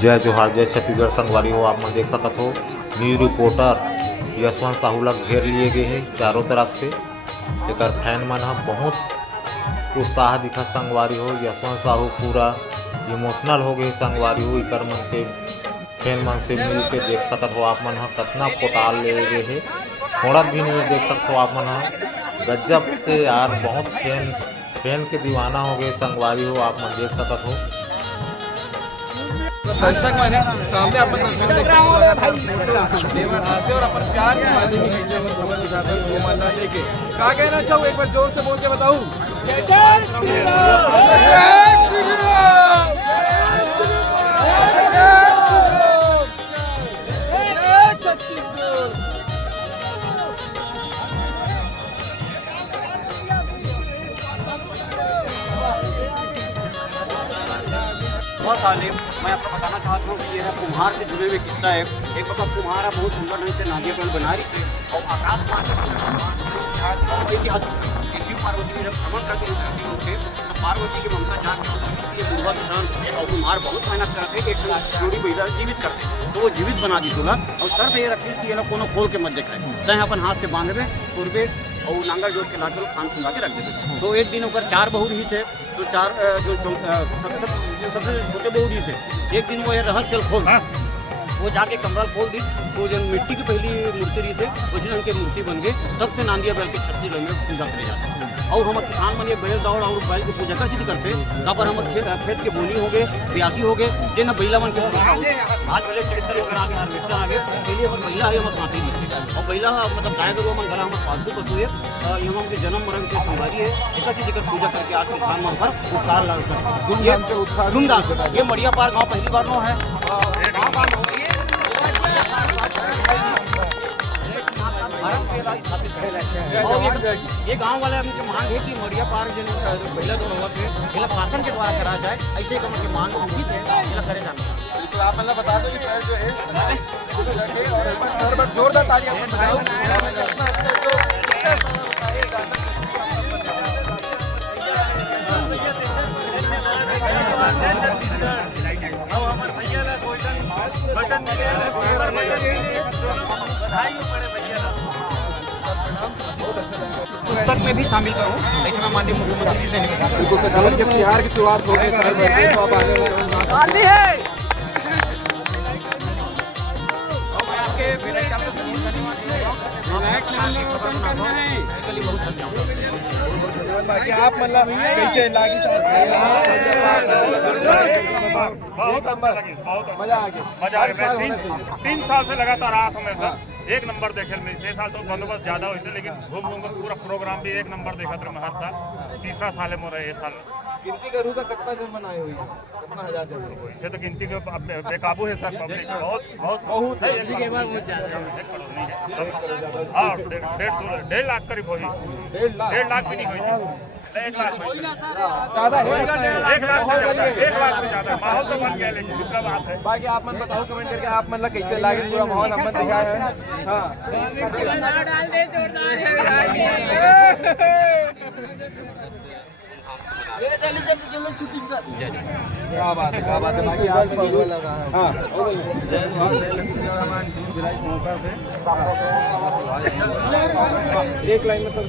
जय जोहार जय छत्तीसगढ़ संगवारी हो। आप मन देख सकत हो न्यूज रिपोर्टर यशवंत साहू ला घेर लिए गए है चारों तरफ से। एक फैन मन ह बहुत उत्साह दिखा संगवारी हो। यशवंत साहू पूरा इमोशनल हो गए संगवारी हो। इकर मन के फैन मन से मिल के देख सकत हो आप मन ह कितना पोटाल ले गए है, छोड़त भी नहीं है। देख सकते हो आप मन ह गजब के यार, बहुत फैन के दीवाना हो गए संगवारी हो। आप मन देख सकत हो। दर्शक मैंने सामने अपन और अपन प्यार के माध्यम से खबर दिखाते हैं वो मानना लेके क्या कहना चाहूँ, एक बार जोर से बोल के बताऊँ। जय श्री राम, जय श्री राम, जय छत्तीसगढ़। बहुत साले मैं आपको बताना चाहता हूँ कि ये है कुम्हार से जुड़े हुए किस्सा है। एक वक्त कुम्हार बहुत सुंदर ढंग से नादिया पेड़ बना रही थी और आकाश शिव पार्वती ने जब भ्रमण करके थे तब पार्वती की ममता जाके बुढ़वा किसान और कुम्हार बहुत मेहनत करते एक जोड़ी महिला जीवित करते तो वो जीवित बना दी दूल्हा और सर पे ये रखी कि ये लोग कोनो खोल के मत देखाए, चाहे अपन हाथ से बांधवे छोड़वे और नांगर जोड़ के लाकर खान सुंगा के रख देते। तो एक दिन ऊपर 4 बहू रही थे, तो 4 जो सबसे छोटे बहू रही थे, एक दिन वो रहा चल खोल वो जाके कमरा खोल दी। तो जो मिट्टी की पहली मूर्ति रही थे उसी रंग की मूर्ति बन गई। तब से नांदिया बैल के छत्तीसगढ़ में पूजा करे जाते हैं। और हम किसान बनिए बैल दौड़ और बैल की पूजा कैसे करते तब पर हम खेत के बोनी हो गए, प्यासी हो गए, जे न बैला मन के आज पहले ट्रैक्टर वगैरह आ गए, हार्वेस्टर आ गए, इसलिए हम बैला है हम साथी नहीं और बैला मतलब गाय गरु मन गला हम पालतू पशु है। ये हम के जन्म मरण के संभारी है, एक चीज पूजा करके आज किसान मन पर उपकार धूमधाम से। ये मड़िया पार गाँव पहली बार नो है। ये गांव वाले हमके मांग है कि मड़िया पार जो पहला जो होगा फिर शासन के द्वारा करा जाए, ऐसे ही उनकी मांग उचित है करे जाना। तो आप मतलब बता दो कि सर जो है और सर बस जोरदार तालियां पुस्तक में भी शामिल करूँ, ऐसा माननीय मुख्यमंत्री से जब बिहार की शुरुआत हो गई बाकी आप मतलब कैसे लागी बहुत अच्छा लगे, बहुत मजा आ गया। 3 साल से लगातार रहा था हमेशा एक नंबर देखे में। 6 साल तो बंदोबस्त ज्यादा वैसे, लेकिन घूम घूम कर पूरा प्रोग्राम भी एक नंबर देखा था मैं हर साल। 3रा साल है मोरा ये साल। गिनती करूँ तो कितना जन बनाए हुई है, कितना हजार जन इसे तो गिनती के बेकाबू है सर। पब्लिक बहुत है, 1 करोड़ नहीं है। हाँ 1.5 लाख करीब होगी, 1.5 लाख भी नहीं होगी, 1 लाख ज्यादा है, 1 लाख से ज्यादा, 1 लाख से ज्यादा माहौल तो बन गया। लेकिन दूसरा बात है बाकी आप मन बताओ कमेंट करके आप मतलब कैसे लागे पूरा माहौल हम दिखाया है। हाँ डाल दे शूटिंग कर। क्या बात है बाकी आप हाँ एक लाइन में सर